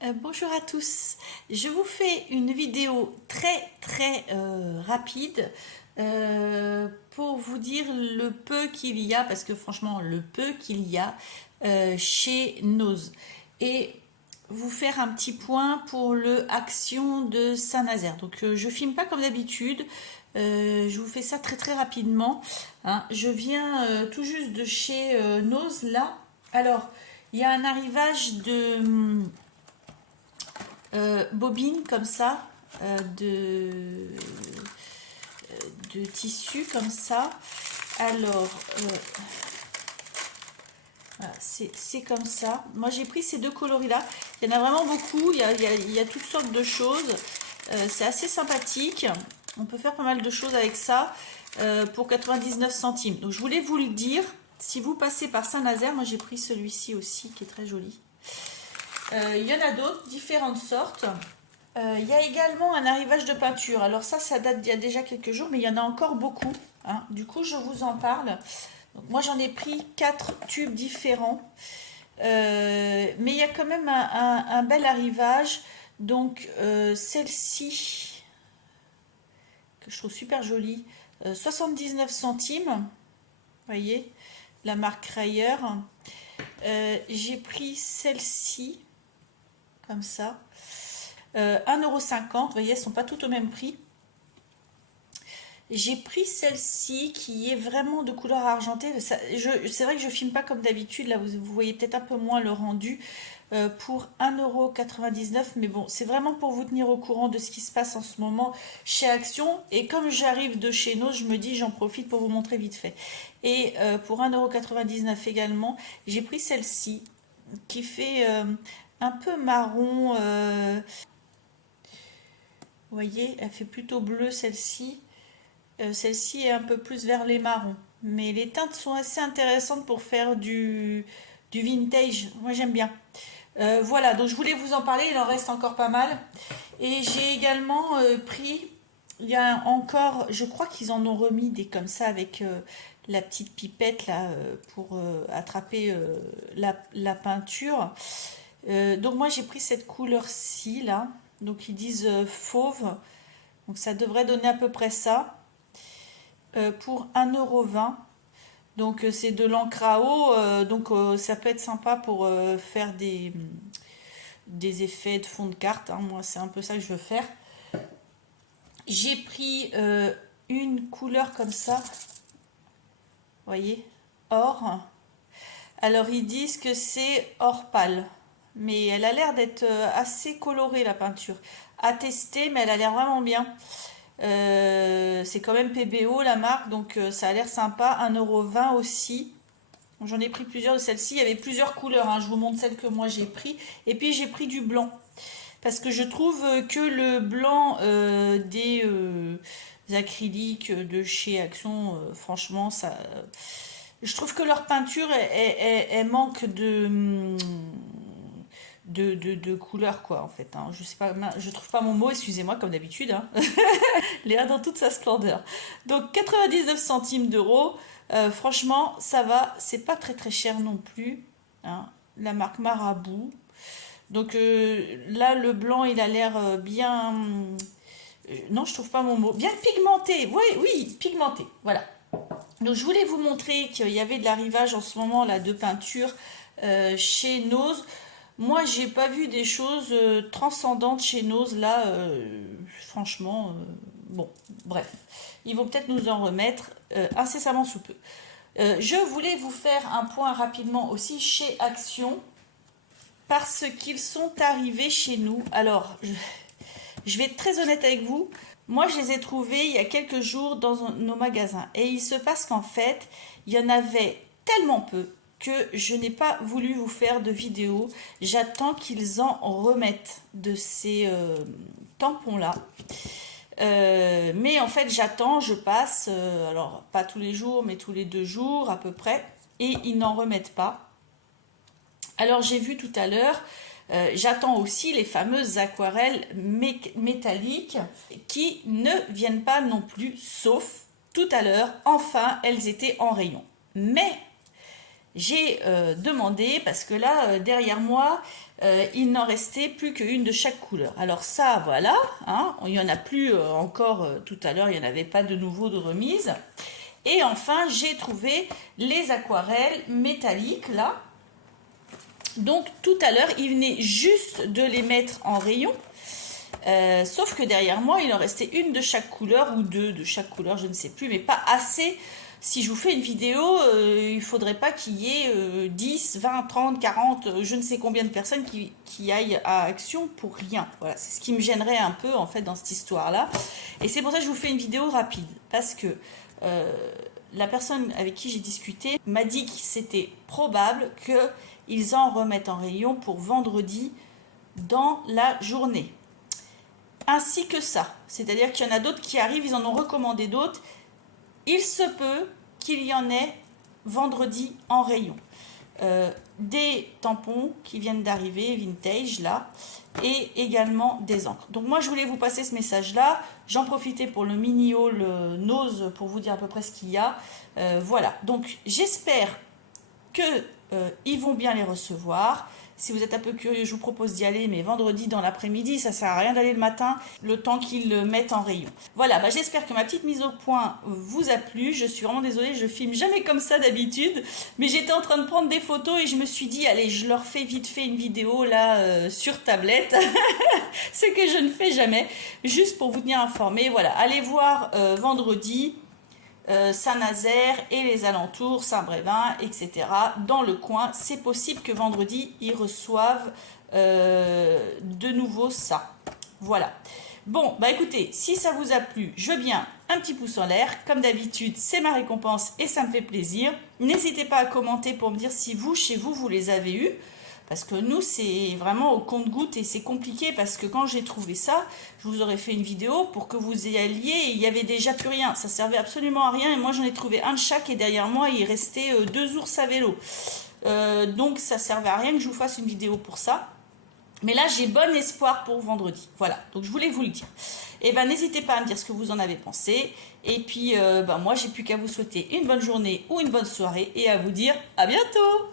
Bonjour à tous, je vous fais une vidéo très rapide pour vous dire le peu qu'il y a, parce que franchement le peu qu'il y a chez Nose, et vous faire un petit point pour le Action de Saint-Nazaire. Donc je filme pas comme d'habitude, je vous fais ça très rapidement, hein. Je viens tout juste de chez Nose là. Alors il y a un arrivage bobine comme ça, de tissu comme ça. Alors voilà, c'est comme ça. Moi j'ai pris ces deux coloris là, il y en a vraiment beaucoup, il y a toutes sortes de choses. C'est assez sympathique, on peut faire pas mal de choses avec ça pour 99 centimes. Donc je voulais vous le dire, si vous passez par Saint-Nazaire, moi j'ai pris celui-ci aussi qui est très joli. Il y en a d'autres, différentes sortes. Il y a également un arrivage de peinture. Alors ça date d'il y a déjà quelques jours, mais il y en a encore beaucoup, hein. Du coup, je vous en parle. Donc, moi, j'en ai pris 4 tubes différents. Mais il y a quand même un bel arrivage. Donc, celle-ci, que je trouve super jolie, 79 centimes. Vous voyez, la marque Crayer. J'ai pris celle-ci, comme ça. 1,50 €, vous voyez, elles ne sont pas toutes au même prix. J'ai pris celle-ci qui est vraiment de couleur argentée. C'est vrai que je filme pas comme d'habitude, là vous voyez peut-être un peu moins le rendu, pour 1,99 €. Mais bon, c'est vraiment pour vous tenir au courant de ce qui se passe en ce moment chez Action. Et comme j'arrive de chez Nose, je me dis j'en profite pour vous montrer vite fait. Et pour 1,99 € également, j'ai pris celle-ci qui fait un peu marron. Vous voyez, elle fait plutôt bleu celle-ci. Celle-ci est un peu plus vers les marrons. Mais les teintes sont assez intéressantes pour faire du vintage. Moi j'aime bien. Voilà, donc je voulais vous en parler, il en reste encore pas mal. Et j'ai également pris, il y a encore, je crois qu'ils en ont remis des comme ça avec la petite pipette là pour attraper la peinture. Donc moi j'ai pris cette couleur-ci là. Donc ils disent fauve. Donc ça devrait donner à peu près ça. Pour 1,20 €. Donc c'est de l'encre à eau. Donc ça peut être sympa pour faire des effets de fond de carte, hein. Moi c'est un peu ça que je veux faire. J'ai pris une couleur comme ça. Vous voyez, or. Alors ils disent que c'est or pâle, mais elle a l'air d'être assez colorée la peinture. À tester, mais elle a l'air vraiment bien. C'est quand même PBO la marque, donc ça a l'air sympa. 1,20 € aussi. J'en ai pris plusieurs de celles-ci. Il y avait plusieurs couleurs, hein. Je vous montre celle que moi j'ai pris. Et puis j'ai pris du blanc. Parce que je trouve que le blanc des acryliques de chez Action, franchement, ça, je trouve que leur peinture, elle manque de couleur, quoi, en fait, hein. Je sais pas, je trouve pas mon mot, excusez-moi, comme d'habitude, hein. Léa dans toute sa splendeur. Donc 99 centimes d'euros. Franchement, ça va, c'est pas très cher non plus, hein. La marque Marabout. Donc là, le blanc, il a l'air bien. Non, je trouve pas mon mot. Bien pigmenté. Oui, oui, pigmenté. Voilà. Donc je voulais vous montrer qu'il y avait de l'arrivage en ce moment là de peinture chez Nose. Moi, j'ai pas vu des choses transcendantes chez Nose là. Franchement, bon, bref. Ils vont peut-être nous en remettre incessamment sous peu. Je voulais vous faire un point rapidement aussi chez Action, parce qu'ils sont arrivés chez nous. Alors, je vais être très honnête avec vous. Moi, je les ai trouvés il y a quelques jours dans nos magasins. Et il se passe qu'en fait, il y en avait tellement peu que je n'ai pas voulu vous faire de vidéo. J'attends qu'ils en remettent de ces tampons-là. Mais en fait, j'attends, je passe, alors pas tous les jours, mais tous les 2 jours à peu près. Et ils n'en remettent pas. Alors j'ai vu tout à l'heure, j'attends aussi les fameuses aquarelles métalliques qui ne viennent pas non plus, sauf tout à l'heure, enfin elles étaient en rayon. Mais j'ai demandé, parce que là, derrière moi, il n'en restait plus qu'une de chaque couleur. Alors ça, voilà, hein, il n'y en a plus encore tout à l'heure, il n'y en avait pas de nouveau de remise. Et enfin, j'ai trouvé les aquarelles métalliques, là. Donc tout à l'heure, il venait juste de les mettre en rayon. Sauf que derrière moi, il en restait une de chaque couleur, ou deux de chaque couleur, je ne sais plus, mais pas assez. Si je vous fais une vidéo, il ne faudrait pas qu'il y ait 10, 20, 30, 40, je ne sais combien de personnes qui aillent à Action pour rien. Voilà, c'est ce qui me gênerait un peu en fait dans cette histoire-là. Et c'est pour ça que je vous fais une vidéo rapide, parce que la personne avec qui j'ai discuté m'a dit que c'était probable qu'ils en remettent en rayon pour vendredi dans la journée. Ainsi que ça, c'est-à-dire qu'il y en a d'autres qui arrivent, ils en ont recommandé d'autres. Il se peut qu'il y en ait vendredi en rayon. Des tampons qui viennent d'arriver, vintage là, et également des encres. Donc moi je voulais vous passer ce message là, j'en profitais pour le mini haul Nose pour vous dire à peu près ce qu'il y a. Voilà, donc j'espère que ils vont bien les recevoir. Si vous êtes un peu curieux, je vous propose d'y aller, mais vendredi dans l'après-midi, ça sert à rien d'aller le matin, le temps qu'ils le mettent en rayon. Voilà, bah j'espère que ma petite mise au point vous a plu. Je suis vraiment désolée, je filme jamais comme ça d'habitude, mais j'étais en train de prendre des photos et je me suis dit, allez, je leur fais vite fait une vidéo là sur tablette, ce que je ne fais jamais, juste pour vous tenir informé. Voilà, allez voir vendredi. Saint-Nazaire et les alentours, Saint-Brévin, etc. Dans le coin, c'est possible que vendredi, ils reçoivent de nouveau ça. Voilà. Bon, bah écoutez, si ça vous a plu, je veux bien un petit pouce en l'air. Comme d'habitude, c'est ma récompense et ça me fait plaisir. N'hésitez pas à commenter pour me dire si vous, chez vous, vous les avez eus. Parce que nous, c'est vraiment au compte-gouttes et c'est compliqué parce que quand j'ai trouvé ça, je vous aurais fait une vidéo pour que vous y alliez et il n'y avait déjà plus rien. Ça servait absolument à rien et moi, j'en ai trouvé un de chaque et derrière moi, il restait 2 ours à vélo. Donc, ça servait à rien que je vous fasse une vidéo pour ça. Mais là, j'ai bon espoir pour vendredi. Voilà, donc je voulais vous le dire. Et ben, n'hésitez pas à me dire ce que vous en avez pensé. Et puis, moi, j'ai plus qu'à vous souhaiter une bonne journée ou une bonne soirée et à vous dire à bientôt!